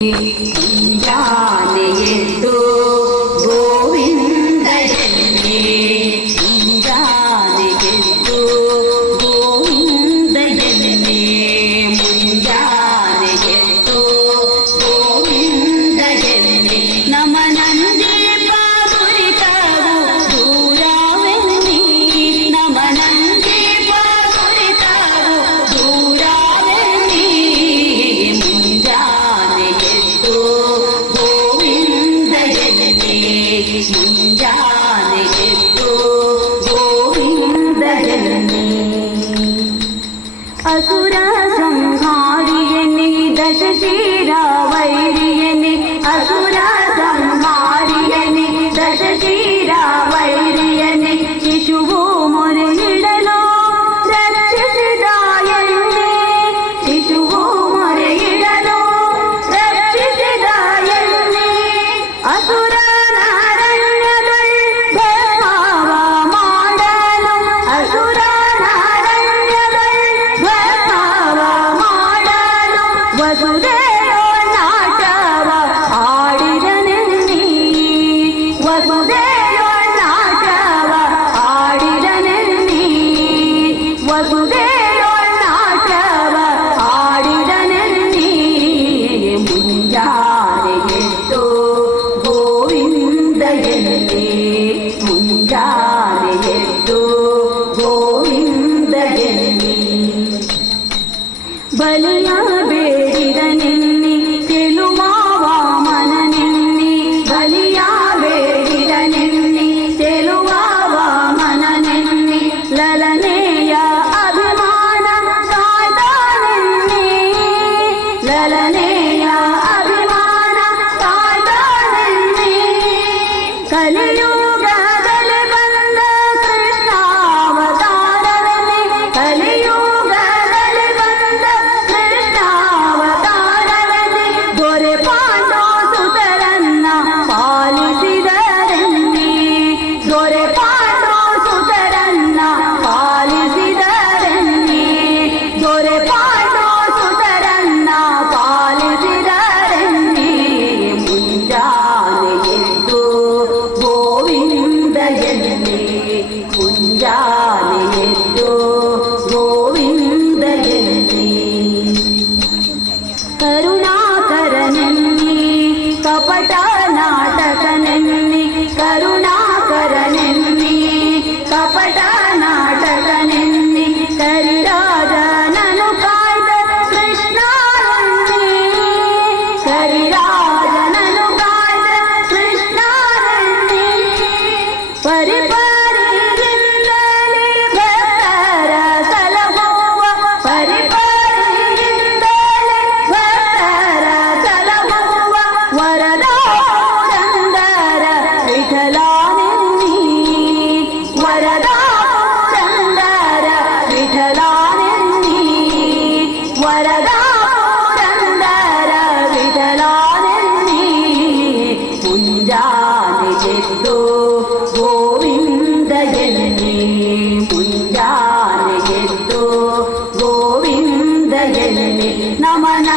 ಮುಂಜಾನೆ ಎದ್ದು ಗೋವಿಂದ ಎನ್ನಿ, ಮುಂಜಾನೆ ಎದ್ದು ಗೋವಿಂದ ಎನ್ನಿ, ಮುಂಜಾನೆ ಎದ್ದು ಗೋವಿಂದ ಎನ್ನಿ. ನಮನಂದಿ ಪಾಗುರಿತವು ದೂರವೆನ್ನಿ, ನಮನಂದಿ ಪಾಗುರಿತವು ದೂರವೆನ್ನಿ. ಮುಂಜಾನೆ ಗೋವಿಂದ ಎನ್ನಿ, ಮುಂಜಾನೆ ಎದ್ದು ಗೋವಿಂದ ಎನ್ನಿ. ಅಸುರ ಸಂಹಾರಿಯನಿ ದಶಶಿರ ವೈರಿಯನಿ, ಅಸುರ ಸಂಹಾರಿಯನಿ ದಶಶಿರ ವೈರಿಯನಿ. ಶಿಶುವು ಮೊರೆಯಿಡಲು ರಕ್ಷಿಸಿದ ಎನ್ನಿ, ಶಿಶುವು ಮೊರೆಯಿಡಲು ರಕ್ಷಿಸಿದ ಎನ್ನಿ. ಅಸುರ ನಾರಣ್ಯದಲ್ಲಿ ಭಸ್ಮವ ಮಾಡಲು, ಅಸುರ ನಾರಣ್ಯದಲ್ಲಿ ಭಸ್ಮವ ಮಾಡಲು ವಸುದೆಯೊಳಾಟವ ಆಡಿದನೆನ್ನಿ, ವಸುದೆಯೊಳಾಟವ ಆಡಿದನೆನ್ನಿ, ವಸುದೆಯೊಳಾಟವ ಆಡಿದನೆನ್ನಿ. ಮುಂಜಾನೆ ಎದ್ದು ಗೋವಿಂದ ಎನ್ನಿ, ಮುಂಜಾನೆ ಎದ್ದು ಗೋವಿಂದ ಎನ್ನಿ. ಬಲಿಯ ಬೇಡಿದನೆನ್ನಿ ಚೆಲುವ ವಾಮನನೆನ್ನಿ, ಬಲಿಯ ಬೇಡಿದನೆನ್ನಿ ಚೆಲುವ ವಾಮನನೆನ್ನಿ. ಲಲನೆಯ ಅಭಿಮಾನ ಕಾಯ್ದನೆನ್ನಿ, ಲಲನೆಯ ಅಭಿಮಾನ ಕಾಯ್ದನೆನ್ನಿ. ಕಲಿಯುಗದಲ್ಲಿ ಬಂದ ಕೃಷ್ಣಾವತಾರವೆನ್ನಿ, ಕಲಿಯುಗದಲ್ಲಿ ಬಂದ ಕೃಷ್ಣಾವತಾರವೆನ್ನಿ. ದೊರೆ ಪಾಂಡವ ಸುತರನ್ನ ಪಾಲಿಸಿದರೆನ್ನಿ, ದೊರೆ ಪಾಂಡವ ಸುತರನ್ನ ಪಾಲಿಸಿದರೆನ್ನಿ, ದೊರೆ ಪಾಂಡವ ಸುತರನ್ನ ಪಾಲಿಸಿದರೆನ್ನಿ. ಮುಂಜಾನೆ ಎದ್ದು ಗೋವಿಂದ ಎನ್ನಿ, ಮುಂಜಾನೆ ಎದ್ದು ಗೋವಿಂದ ಎನ್ನಿ. ಕರುಣಾಕರನೆನ್ನಿ ಕಪಟ ನಾಟಕನೆನ್ನಿ, ಕರುಣಾಕರನೆನ್ನಿ ಕಪಟ ನಾಟಕನೆನ್ನಿ. ಕರಿರಾಜನನು ಕಾಯ್ದ ಕೃಷ್ಣನೆನ್ನಿ, ಕರಿರಾಜನನು ಕಾಯ್ದ ಕೃಷ್ಣನೆನ್ನಿ. ಪರಿಪರಿಯಿಂದಲೇ ಭಕ್ತರ ಸಲಹುವ, ಪರಿಪರಿಯಿಂದಲೇ ಭಕ್ತರ ಸಲಹುವ ವರದ ಪುರಂದರ ವಿಠಲನೆನ್ನಿ, ವರದ ಪುರಂದರ ವಿಠಲನೆನ್ನಿ, ವರದ ಪುರಂದರ ವಿಠಲನೆನ್ನಿ. ಮುಂಜಾನೆ ಎದ್ದು ಗೋವಿಂದ ಎನ್ನಿ, ಮುಂಜಾನೆ ಎದ್ದು ಗೋವಿಂದ ಎನ್ನಿ. ನಮನ